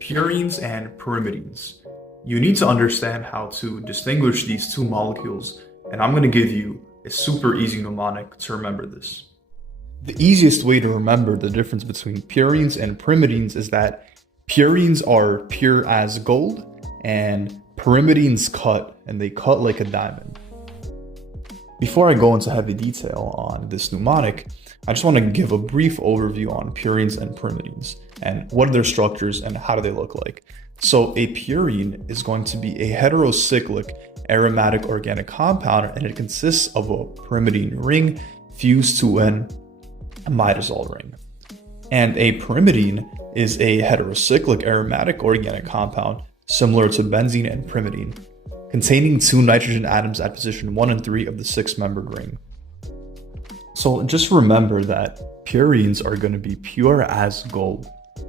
Purines and pyrimidines. You need to understand how to distinguish these two molecules, and I'm going to give you a super easy mnemonic to remember this. The easiest way to remember the difference between purines and pyrimidines is that purines are pure as gold, and pyrimidines cut, and they cut like a diamond. Before I go into heavy detail on this mnemonic, I just want to give a brief overview on purines and pyrimidines and what are their structures and how do they look like. So a purine is going to be a heterocyclic aromatic organic compound, and it consists of a pyrimidine ring fused to an imidazole ring. And a pyrimidine is a heterocyclic aromatic organic compound similar to benzene and pyrimidine, containing two nitrogen atoms at position 1 and 3 of the six-membered ring. So just remember that purines are going to be pure as gold,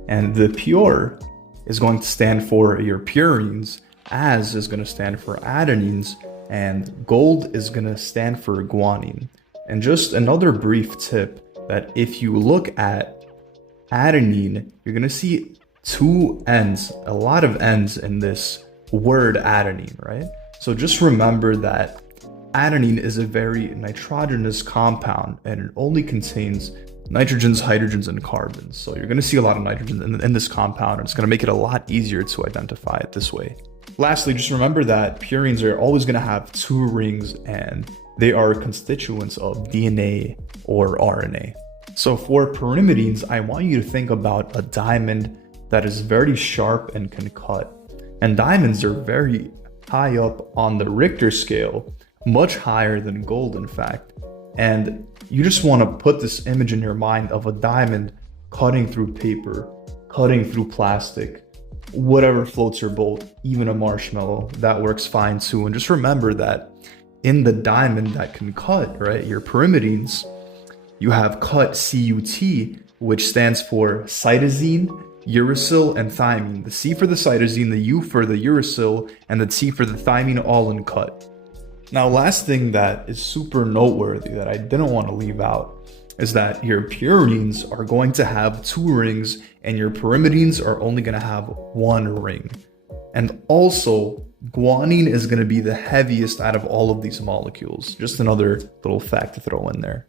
and the pure is going to stand for your purines, as is going to stand for adenines, and gold is going to stand for guanine. And just another brief tip, that if you look at adenine, you're going to see two N's, a lot of N's in this word adenine, right? So just remember that adenine is a very nitrogenous compound, and it only contains nitrogens, hydrogens, and carbons. So you're going to see a lot of nitrogen in this compound, and it's going to make it a lot easier to identify it this way. Lastly, just remember that purines are always going to have two rings, and they are constituents of DNA or RNA. So for pyrimidines, I want you to think about a diamond that is very sharp and can cut. And diamonds are very high up on the Richter scale, much higher than gold, in fact. And you just want to put this image in your mind of a diamond cutting through paper, cutting through plastic, whatever floats your boat, even a marshmallow, that works fine too. And just remember that in the diamond that can cut, right, your pyrimidines, you have cut CUT, which stands for cytosine, uracil, and thymine. The C for the cytosine, the U for the uracil, and the T for the thymine, all in cut. Now, last thing that is super noteworthy that I didn't want to leave out is that your purines are going to have two rings and your pyrimidines are only going to have one ring. And also, guanine is going to be the heaviest out of all of these molecules. Just another little fact to throw in there.